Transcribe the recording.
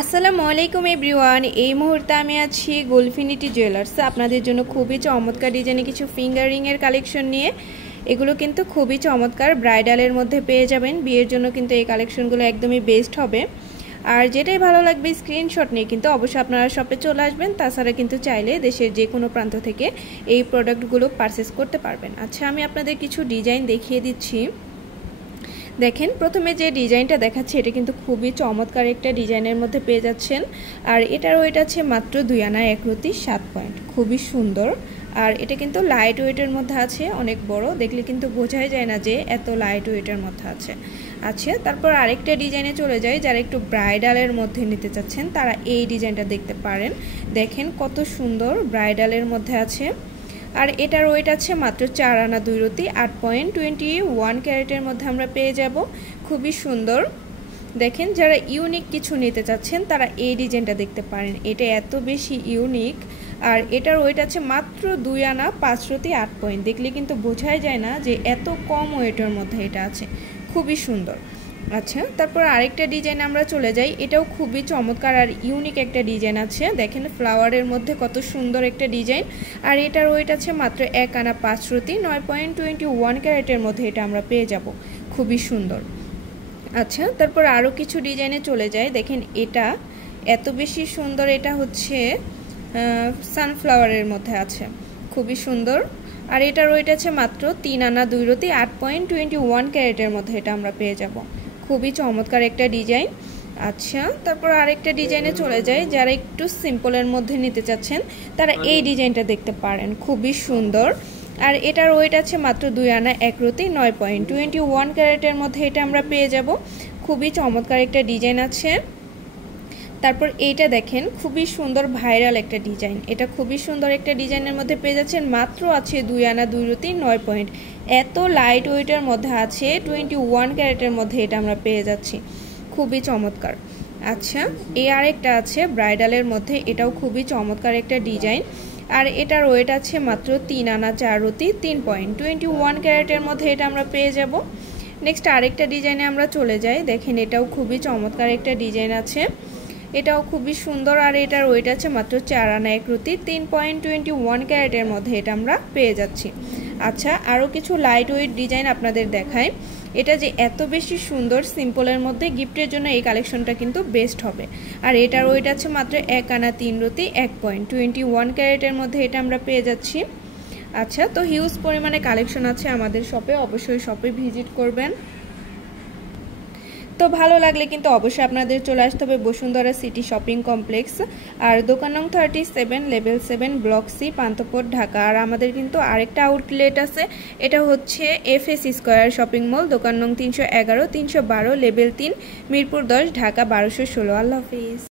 আসসালামু আলাইকুম এভরিওয়ান। এই মুহূর্তে আমি আছি গোলফিনিটি জুয়েলার্স। আপনাদের জন্য খুবই চমৎকার ডিজাইনে কিছু ফিঙ্গার রিংয়ের কালেকশন নিয়ে, এগুলো কিন্তু খুবই চমৎকার, ব্রাইডালের মধ্যে পেয়ে যাবেন। বিয়ের জন্য কিন্তু এই কালেকশনগুলো একদমই বেস্ট হবে। আর যেটাই ভালো লাগবে স্ক্রিনশট নিয়ে কিন্তু অবশ্যই আপনারা শপে চলে আসবেন। তাছাড়া কিন্তু চাইলে দেশের যে কোনো প্রান্ত থেকে এই প্রোডাক্টগুলো পারচেস করতে পারবেন। আচ্ছা, আমি আপনাদের কিছু ডিজাইন দেখিয়ে দিচ্ছি। দেখেন, প্রথমে যে ডিজাইনটা দেখাচ্ছি এটা কিন্তু খুবই চমৎকার একটা ডিজাইনের মধ্যে পেয়ে যাচ্ছেন। আর এটার ওয়েট আছে মাত্র 2 আনা 1 রতি 7 পয়েন্ট, খুবই সুন্দর। আর এটা কিন্তু লাইট ওয়েটের মধ্যে আছে, অনেক বড়, দেখলে কিন্তু বোঝাই যায় না যে এত লাইট ওয়েটের মধ্যে আছে। আচ্ছা, তারপর আরেকটা ডিজাইনে চলে যাই। যারা একটু ব্রাইডালের মধ্যে নিতে চাচ্ছেন তারা এই ডিজাইনটা দেখতে পারেন। দেখেন কত সুন্দর, ব্রাইডালের মধ্যে আছে। আর এটার ওয়েট আছে মাত্র 4 আনা 2 রতি 8.21 ক্যারেটের মধ্যে আমরা পেয়ে যাব। খুবই সুন্দর। দেখেন, যারা ইউনিক কিছু নিতে চাচ্ছেন তারা এই ডিজাইনটা দেখতে পারেন। এটা এত বেশি ইউনিক। আর এটার ওয়েট আছে মাত্র 2 আনা 5 রতি 8 পয়েন্ট, দেখলে কিন্তু বোঝাই যায় না যে এত কম ওয়েটের মধ্যে এটা আছে। খুবই সুন্দর। আচ্ছা, তারপর আরেকটা ডিজাইন আমরা চলে যাই। এটাও খুবই চমৎকার আর ইউনিক একটা ডিজাইন আছে। দেখেন ফ্লাওয়ারের মধ্যে কত সুন্দর একটা ডিজাইন। আর এটার ওয়েট আছে মাত্র 1 আনা 5 রতি 9.21 ক্যারেটের মধ্যে এটা আমরা পেয়ে যাব। খুবই সুন্দর। আচ্ছা, তারপর আরও কিছু ডিজাইনে চলে যায়। দেখেন এটা এত বেশি সুন্দর, এটা হচ্ছে সানফ্লাওয়ারের মধ্যে আছে, খুবই সুন্দর। আর এটার ওয়েট আছে মাত্র 3 আনা 2 রতি 8.21 ক্যারেটের মধ্যে এটা আমরা পেয়ে যাব। খুবই চমৎকার একটা ডিজাইন। আচ্ছা, তারপর আরেকটা ডিজাইনে চলে যায়। যারা একটু সিম্পলের মধ্যে নিতে চাচ্ছেন তারা এই ডিজাইনটা দেখতে পারেন, খুবই সুন্দর। আর এটার ওয়েট আছে মাত্র 2 আনা 1 রতি 9.21 ক্যারেটের মধ্যে এটা আমরা পেয়ে যাব। খুবই চমৎকার একটা ডিজাইন আছে। তারপর এইটা দেখেন, খুবই সুন্দর ভাইরাল একটা ডিজাইন। এটা খুবই সুন্দর একটা ডিজাইনের মধ্যে পেয়ে যাচ্ছেন। মাত্র আছে 2 আনা 2 রতি 9 পয়েন্ট। এত লাইট ওয়েটের মধ্যে আছে, 21 ক্যারেটের মধ্যে এটা আমরা পেয়ে যাচ্ছি। খুবই চমৎকার। আচ্ছা, এই আরেকটা আছে ব্রাইডালের মধ্যে, এটাও খুবই চমৎকার একটা ডিজাইন। আর এটার ওয়েট আছে মাত্র 3 আনা 4 রতি 3 পয়েন্ট, 21 ক্যারেটের মধ্যে এটা আমরা পেয়ে যাব। নেক্সট আরেকটা ডিজাইনে আমরা চলে যাই। দেখেন এটাও খুবই চমৎকার একটা ডিজাইন আছে, এটাও খুবই সুন্দর। আর এটার ওয়েট আছে মাত্র 4 আনা 1 রতি 3.21 ক্যারেটের মধ্যে এটা আমরা পেয়ে যাচ্ছি। আচ্ছা, আরও কিছু লাইট ওয়েট ডিজাইন আপনাদের দেখাই। এটা যে এত বেশি সুন্দর, সিম্পলের মধ্যে গিফটের জন্য এই কালেকশনটা কিন্তু বেস্ট হবে। আর এটার ওয়েট আছে মাত্র 1 আনা 3 রতি 1.21 ক্যারেটের মধ্যে এটা আমরা পেয়ে যাচ্ছি। আচ্ছা, তো হিউজ পরিমাণে কালেকশন আছে আমাদের শপে, অবশ্যই শপে ভিজিট করবেন। তো ভালো লাগলে কিন্তু অবশ্যই আপনাদের চলে আসতে হবে বসুন্ধরা সিটি শপিং কমপ্লেক্স। আর দোকান নং 37, level 7, block C, Panthapath, Dhaka. আর আমাদের কিন্তু আরেকটা আউটলেট আছে, এটা হচ্ছে FS স্কয়ার শপিং মল, দোকান নং 311, 312, লেভেল 3, মিরপুর 10, ঢাকা 1216। আল্লাহ হাফিজ।